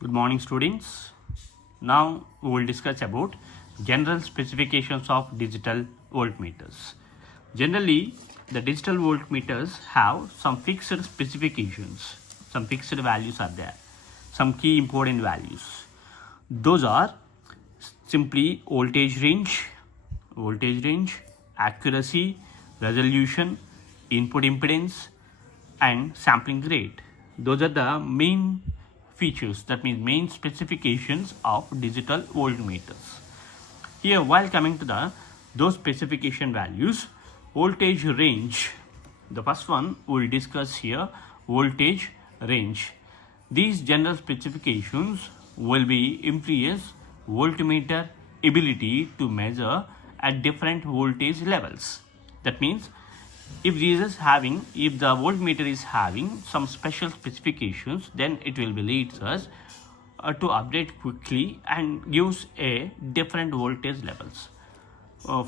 Good morning, students. Now we will discuss about general specifications of digital voltmeters. Generally, the digital voltmeters have some fixed specifications, some fixed values are there, some key important values. Those are simply voltage range, accuracy, resolution, input impedance, and sampling rate. Those are the main features, that means main specifications of digital voltmeters. Here, while coming to those specification values, voltage range, the first one we will discuss here, voltage range. These general specifications will be influence voltmeter ability to measure at different voltage levels. That means if the voltmeter is having some special specifications, then it will be leads us to update quickly and gives a different voltage levels.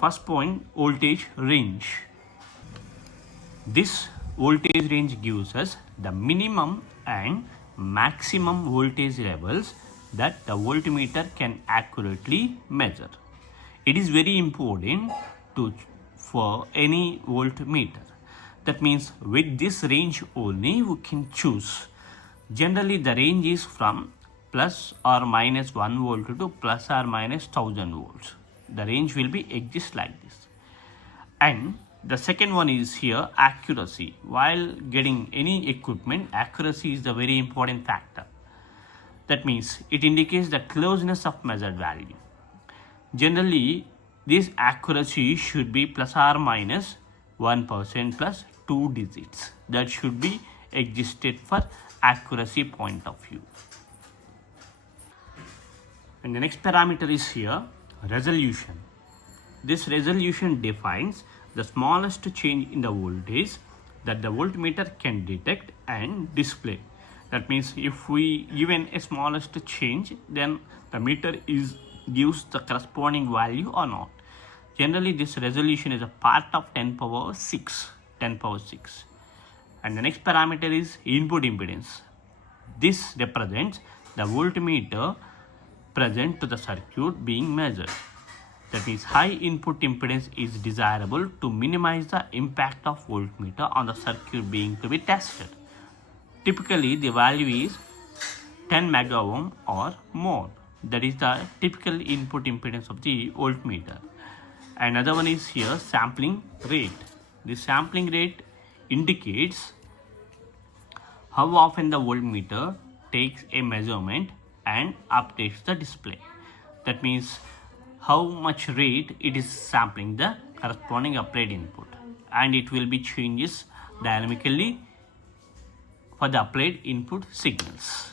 First point, voltage range. This voltage range gives us the minimum and maximum voltage levels that the voltmeter can accurately measure. It is very important for any voltmeter. That means with this range only we can choose. Generally the range is from plus or minus 1 volt to plus or minus 1000 volts. The range will be exist like this. And the second one is here accuracy. While getting any equipment, accuracy is the very important factor. That means it indicates the closeness of measured value. Generally, this accuracy should be plus or minus 1% plus 2 digits. That should be existed for accuracy point of view. And the next parameter is here resolution. This resolution defines the smallest change in the voltage that the voltmeter can detect and display. That means if we given a smallest change, then the meter gives the corresponding value or not. Generally, this resolution is a part of 10 power 6. And the next parameter is input impedance. This represents the voltmeter present to the circuit being measured. That means high input impedance is desirable to minimize the impact of voltmeter on the circuit being to be tested. Typically, the value is 10 mega ohm or more. That is the typical input impedance of the voltmeter. Another one is here sampling rate. The sampling rate indicates how often the voltmeter takes a measurement and updates the display. That means how much rate it is sampling the corresponding applied input, and it will be changes dynamically for the applied input signals.